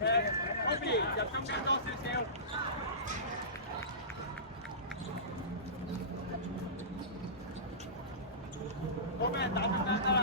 入中間多少少。嗰邊打中間得啦。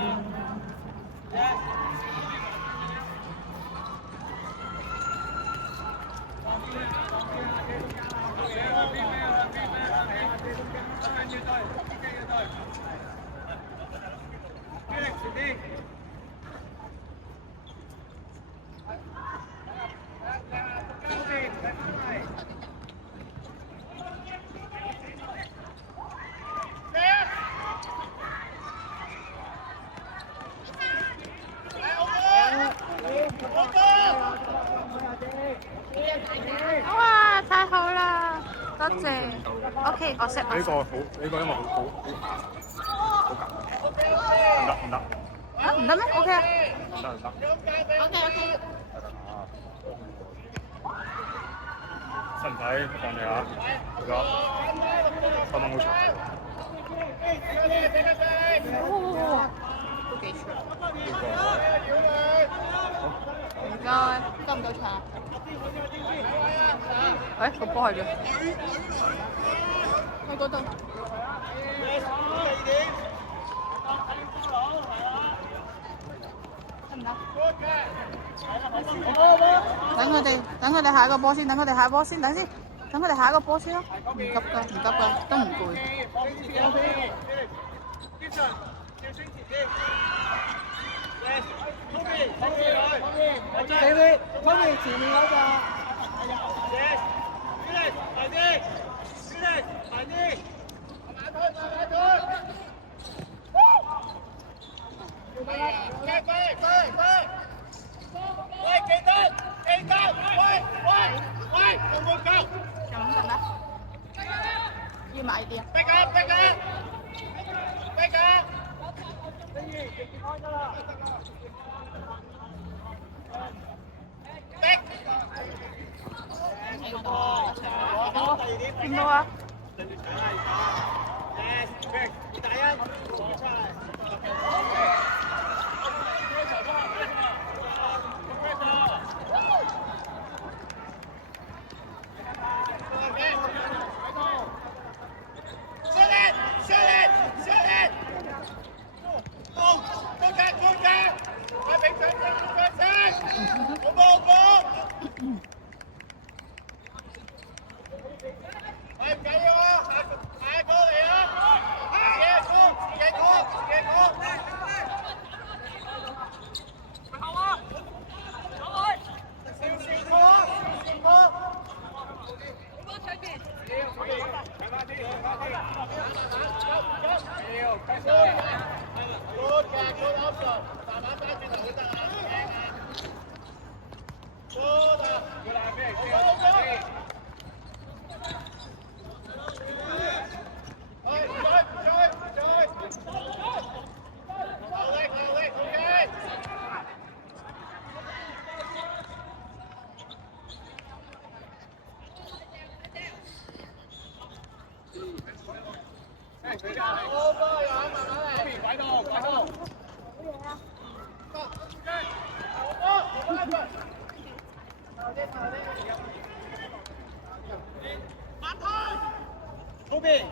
哇！太好啦，多謝。OK， 我識。呢個好，呢個因為好夾。唔得。啊，唔得咩 ？OK 啊。唔得。OK。身體放你下，而家分得好長。都幾長。呢個。唔該，夠唔夠長？誒，個波去咗。去嗰度。得唔得？等佢哋下一個波先，等佢哋下一個波先，等佢哋下一個波先咯。唔急㗎，都唔攰。Tommy，前面嗰個。喂，記得，喂，有冇夠？咁得唔得？要買啲啊！逼啊！開得啦！邊個啊？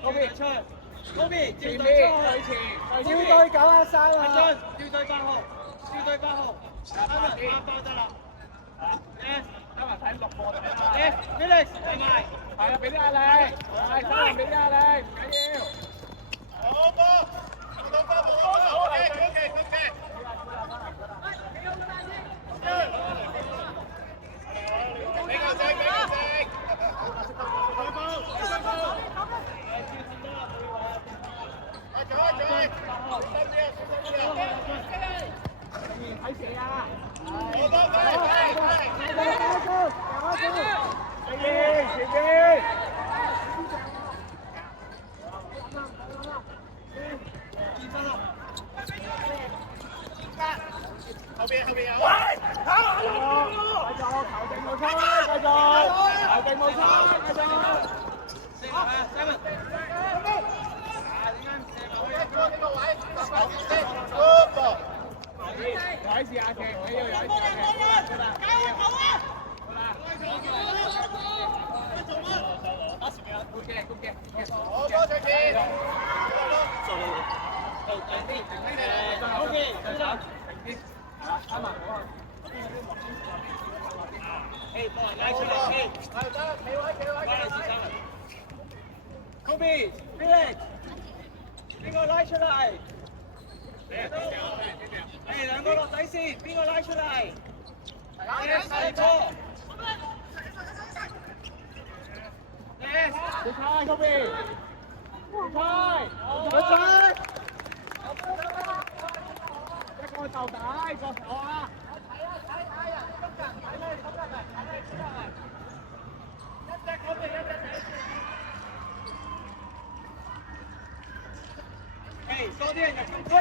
嗰邊出，嗰邊前面照對93啊！照對8號，啱得啦。啱埋睇6個，Felix 係咪？係啊，俾啲壓力，係俾啲壓力，唔緊要。好波，OK。俾個正。睇射啊！前邊。後邊有。喂！繼續，球定冇差，繼續。7 位試下嘅，我呢度有一試下嘅。好多隨便。OK，啱啊！拉出嚟，係得，企位，企位。Kobe，Felix，邊個拉出嚟？誒，兩個落底線，邊個拉出嚟？細波。你猜，Kobe，你猜，一個就打，一個手啊！誒，多啲人入禁區。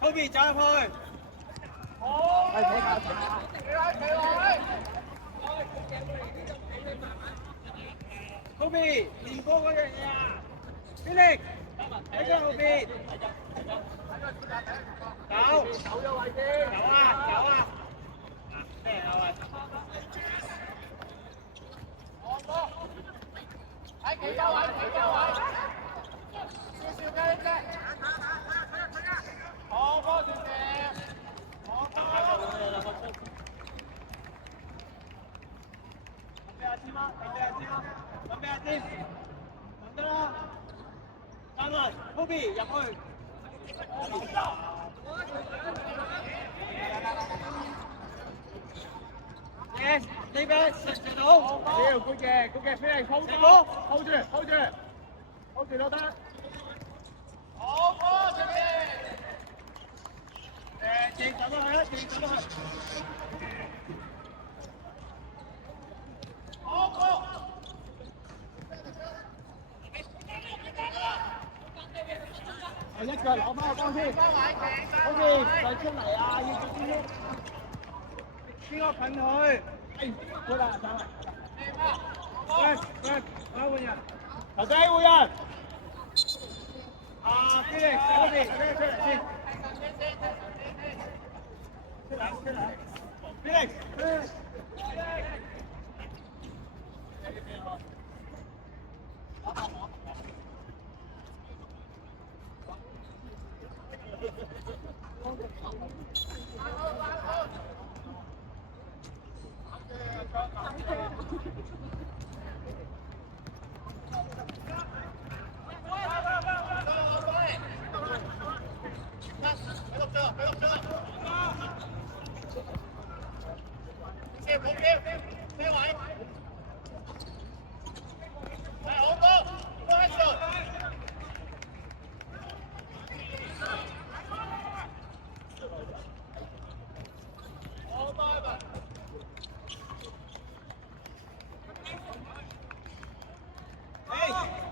Kobe 走入去。Kobe 練波嗰樣嘢啊 ！Felix 喺佢後邊。走咗位先。走啊！咩有啊？喺幾多位？少雞啫。好波斷射。準備下先啦，等得啦。三個 ，Kobe 入去。Yes，呢邊食到。好，good 嘅，Felix hold 住都得。好波準備。正走落去。好波。我一腳攞翻個波先。Kobe 再出嚟啊！要小心啲。邊個近佢？好啦，走啦。喂，換人。頭仔換人。啊 ，Felix， Kobe，出嚟先。出嚟 ，Felix。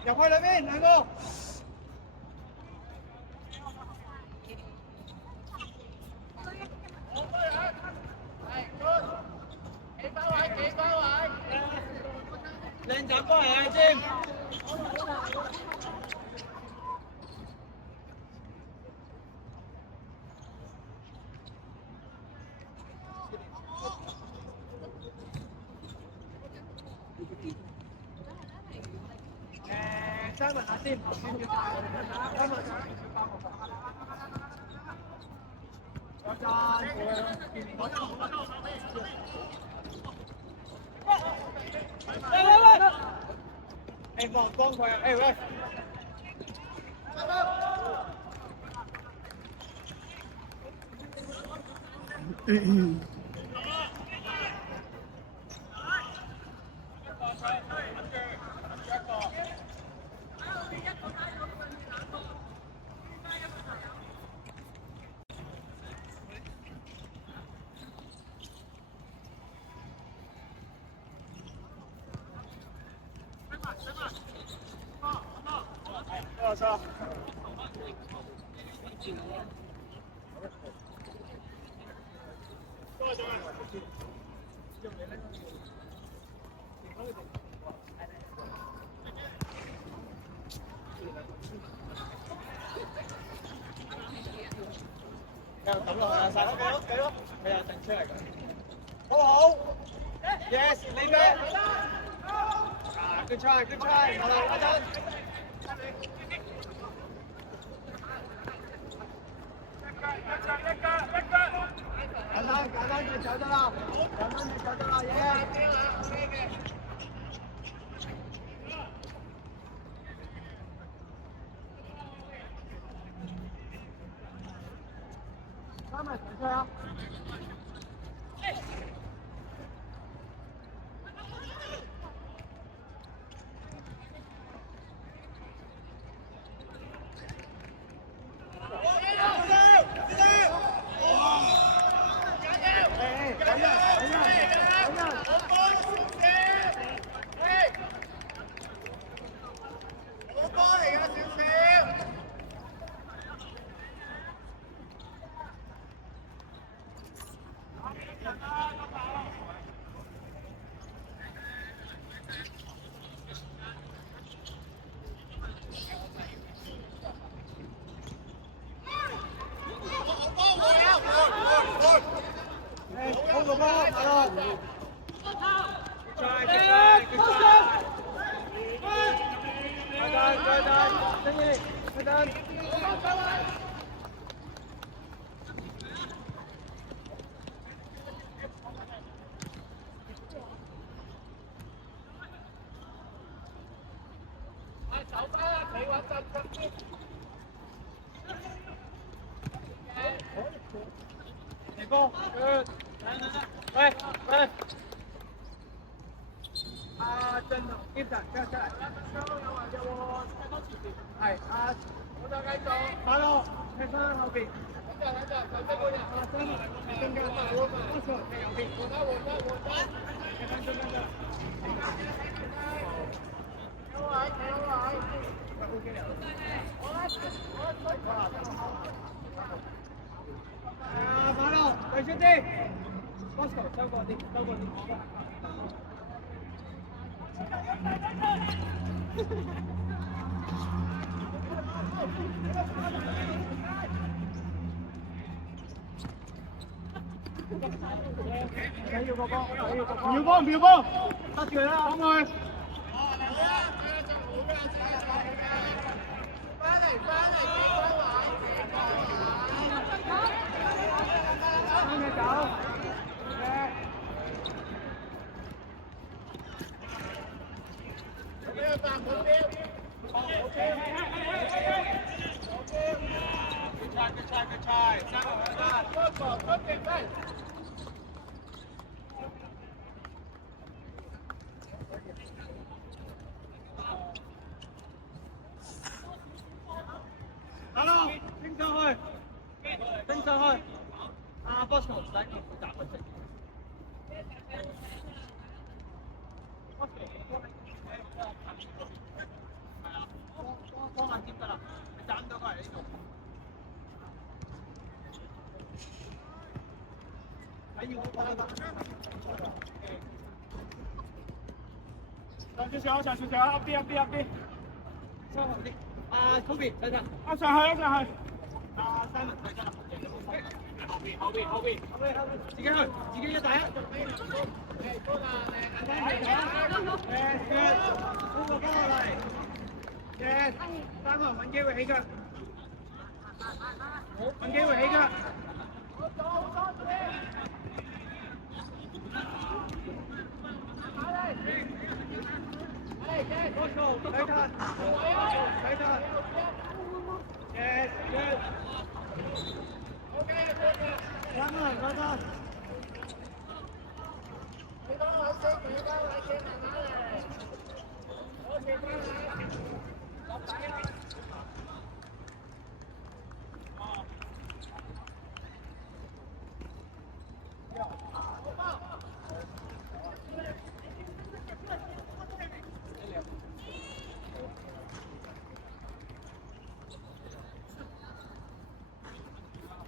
入去裏邊，兩個。靚仔波嚟啊，Jim！三文下先，喂，幫佢啊！喂。抌落去啊！晒咯，計咯，係啊，定出嚟㗎。好好 ，yes， 呢邊。Good try，good try， 好啦，阿珍。簡單就走得啦，簡單就走得啦，嘢。三咪停車啊！你攻，喂喂，阿真啊，接陣，跟出嚟，係阿，我就繼續，打咯，踢翻後邊，等陣，頭先嗰人阿真，你中間，我錯，踢右邊，換，踢翻中間啦，企好位，OK 啦，啊，馬路，退出啲 ，Bosco 收過啲，唔要幫，得住啦，講佢。翻嚟，走。Good try. 打咯，升上去。阿 Bosco 唔使見佢打佢先。幫眼接得啦，你斬到佢喺呢度。上少少，up 啲。收後啲。阿 Kobe 上陣。上去。阿 Simon 上陣。後邊。自己一打一。幫我嚟。三個揾機會起腳。揾機會起腳。睇三分，三分。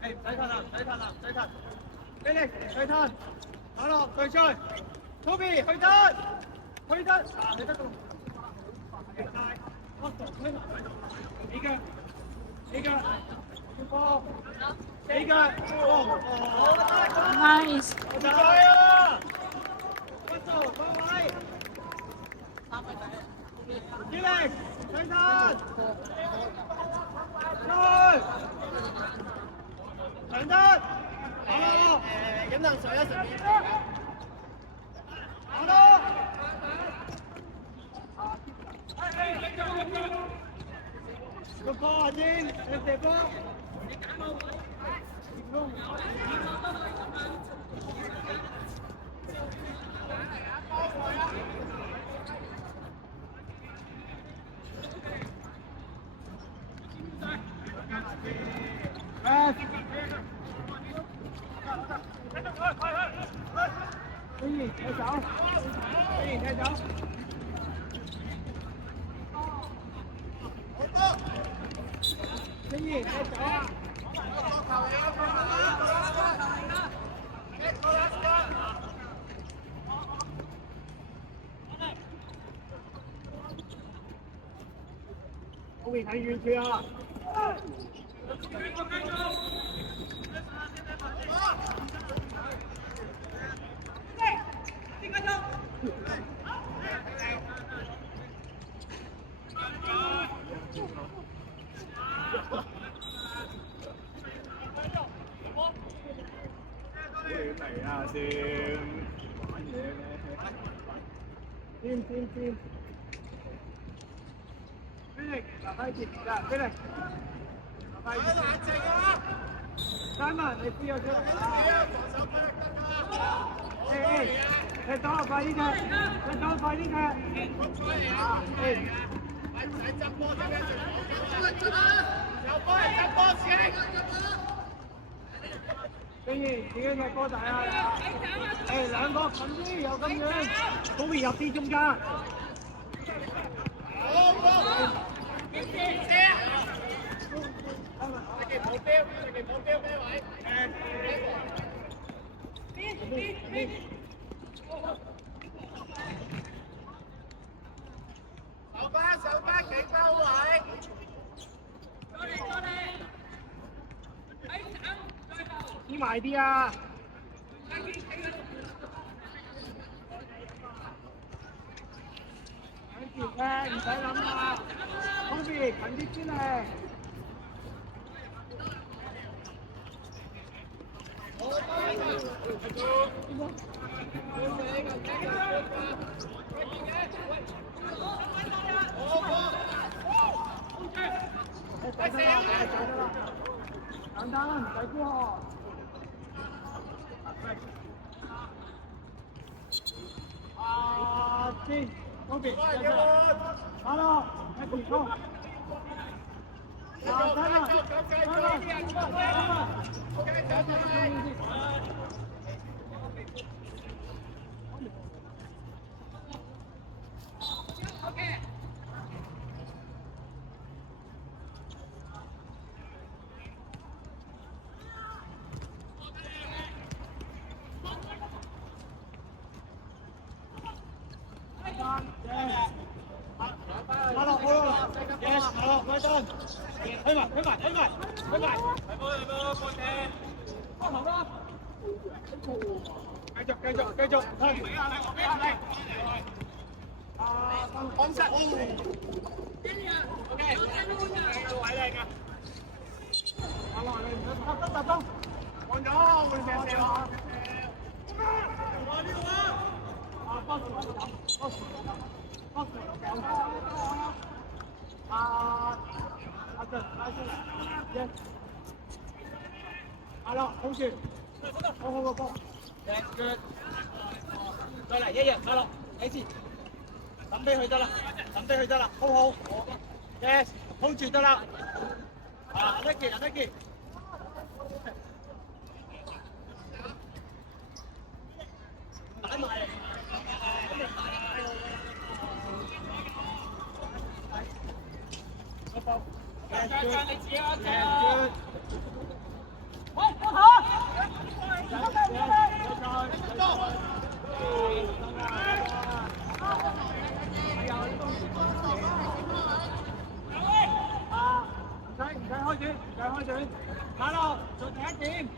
哎，再看啦，再看啦，再看。俾力，再看。好了，對出。Toby，去得，去得。啊，你得到。一個，一個，波，一個，哦 Nice. 好仔啊！不做，各位。主力，再看。出。長得，好咯，飲啖水啊，順便。好咯。個波啊先，你射波。可以，再走，可以，再走。可以，再走啊！好未睇遠處啊！嚟啊先，玩嘢咧，先，俾力，快啲，俾力，快啲，冷靜啊！三文，你飛咗出嚟。踢到，快啲踢，踢到，快啲踢。唔使執波先嘅，有波係執波先。竟然自己踢波大啊！誒兩個近啲，又咁遠，好易入啲中間。好，你哋冇標咩位？手巴幾包位？黐埋啲啊！緊住踢，唔使諗啦。Toby，近啲先嚟。簡單，唔使呼喝。先，Toby，好咯，一齊衝！繼續，安實。OK，個位靚啊！好啦，你唔使集中，換咗，換射啦！阿俊，好了，同学，好，good，再嚟一樣，好了，你先，抌俾佢得啦，好，yes， hold住得啦，啊，得嘅，打埋嚟。唔使開始，打落做第一點。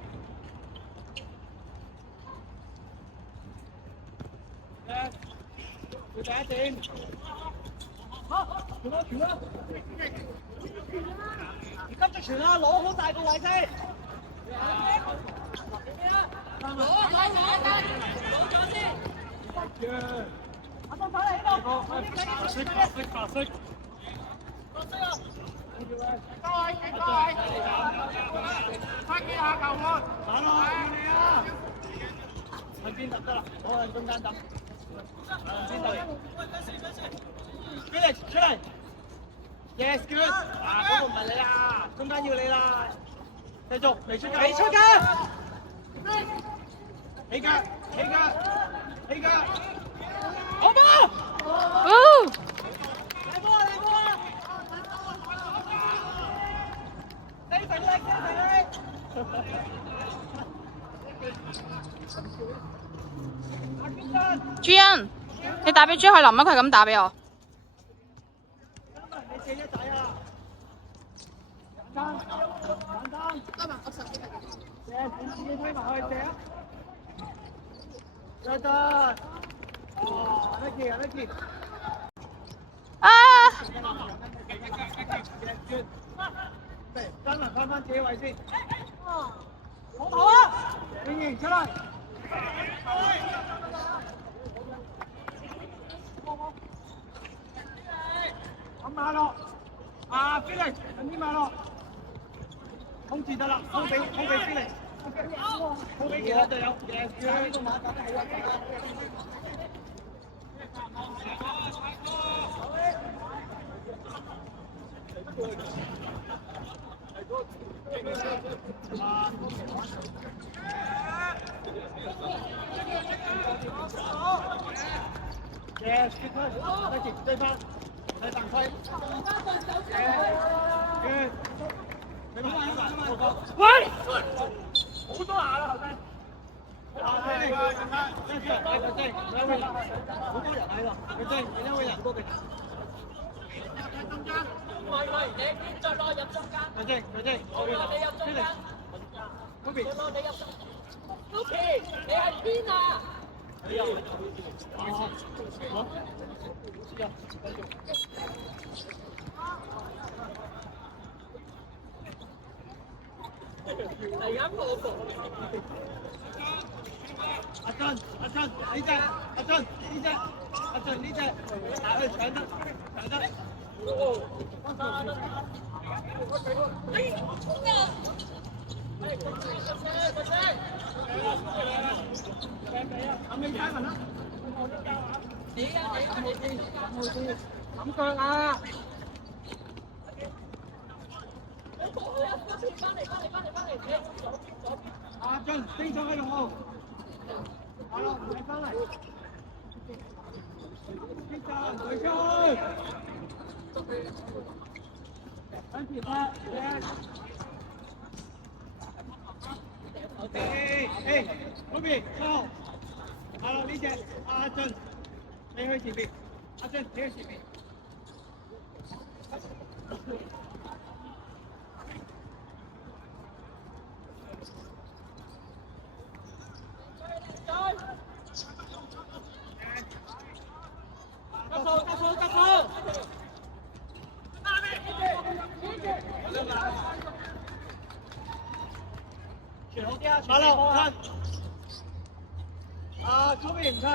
做第一點。好，傳啦！你急住傳啦，攞好大個位先。攞咗先。阿東跑嚟呢度。白色。快幾下球喎！打落你啊！喺邊揼得啦？我喺中間揼。邊度？Felix 出嚟 ，yes good， 啊嗰個唔係你啦，中間要你啦，繼續未出界，起腳，好波，大波，你朱茵，你打俾朱海林啊，佢咁打俾我。你借一仔啊！簡單，我手機借，自己推埋去借啊！得，哦，Nicky，啊！真係翻自己位先。好啊！英英出嚟。咁馬落，啊 Felix， 等啲馬落，控制得啦，空俾 Felix， 空俾其他隊友，呢個馬打得好啊！Yes， 對方。你犯規，喂，好多下啦後生，好多人喺度，佢因為人多嘅。喂，你再落入中間。我話你入中間。我話你入中間。Lucky， 你喺邊啊？嚟緊報告。阿俊，呢隻，打去搶得。咁你睇埋啦。抌腳啊！阿俊，飛上喺度好。好啦，唔係翻嚟。飛上，回出。跟住啦，OK，嗰邊收。好啦，呢隻阿俊，你去前邊。阿俊，你去前邊。得數！傳好啲啊！馬路唔親。啊，嗰邊唔親。